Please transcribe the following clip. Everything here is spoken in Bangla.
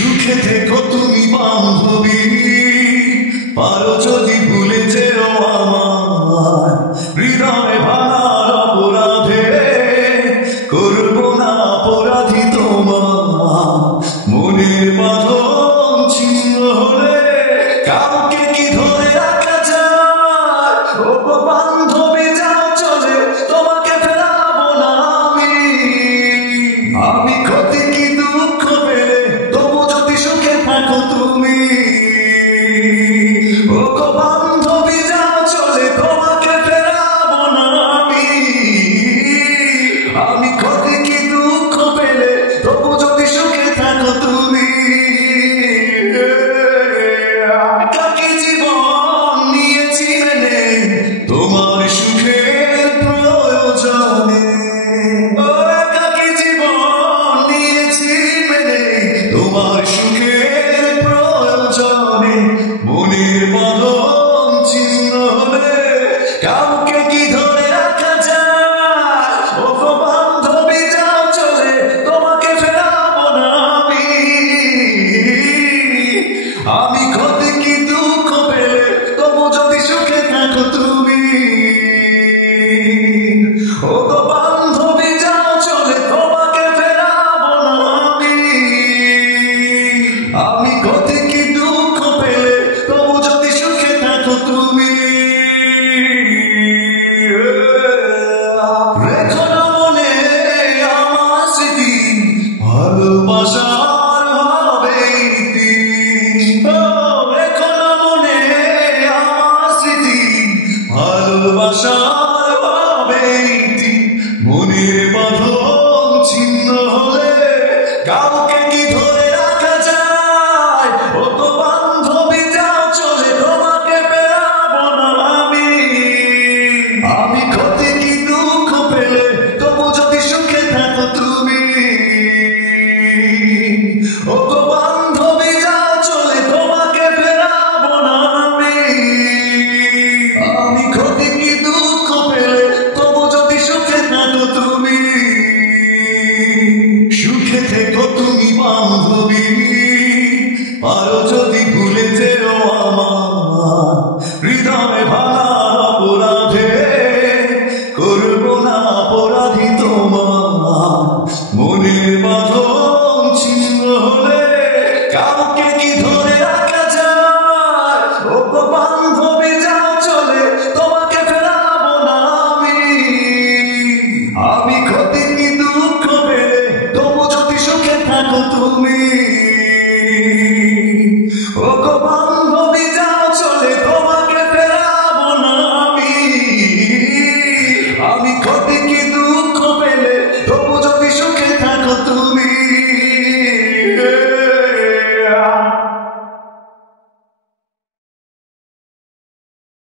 সুখে থেকো তুমি বান্ধবী, পারো যদি ভুলে যেও আমার হৃদয় ভাঙার অপরাধে, করবো না অপরাধী তোমার মনের বাঁধন ছিন্ন হলে কাউকে কি ধরে রাখা যায়? ও বান্ধবী যাও চলে, তোমাকে ফেরাবো না আমি ক্ষতি কি দুঃখ পেলে তবু যদি সুখে থাকো তুমি। ও বান্ধবী যাও চলে, তোমাকে ফেরাবো না আমি ক্ষতি কি দুঃখ পেলে তবু যদি সুখে থাকো তুমি। একাকী জীবন নিয়েছি মেনে তোমার সুখের প্রয়োজনে, একাকী জীবন নিয়েছি মেনে তোমার সুখের প্রয়োজনে, মনের বাঁধন ছিন্ন হলে কাউকে কি ধরে রাখা যায়? ও বান্ধবী যাও চলে, তোমাকে ফেরাবো না আমি ক্ষতি কি দুঃখ পেলে তবু যদি সুখে থাকো তুমি। ও বান্ধবী যাও চলে, তোমাকে ফেরাবো না আমি ক্ষতি কি দুঃখ পেলে তবু যদি সুখে থাকো তুমি। রেখো না মনে আমার স্মৃতি, ভালোবাসার হবে ইতি। রেখো না মনে আমার স্মৃতি, ভালোবাসার হবে ইতি। মনের বাঁধন ছিন্ন হলে কাউকে কি ধরে রাখা যায়? ও বান্ধবী যাও চলে, তোমাকে ফেরাবো না আমি ক্ষতি কি দুঃখ পেলে তবু যদি সুখে থাকো তুমি। ও বান্ধবী যাও চলে, তোমাকে ফেরাবো না আমি ক্ষতি কি দুঃখ পেলে তবু যদি সুখে থাকো তুমি। সুখে থেকো তুমি বান্ধবী, পারো যদি ভুলে যেও আমার হৃদয় ভাঙার অপরাধে, করবো না অপরাধী তোমার মনের বাঁধন ছিন্ন হলে কাউকে কি ধরে রাখা যায়? ও বান্ধবী যাও চলে, তোমাকে ফেরাবো না আমি ক্ষতি কি দুঃখ পেলে তবু যদি সুখে থাকো তুমি। ও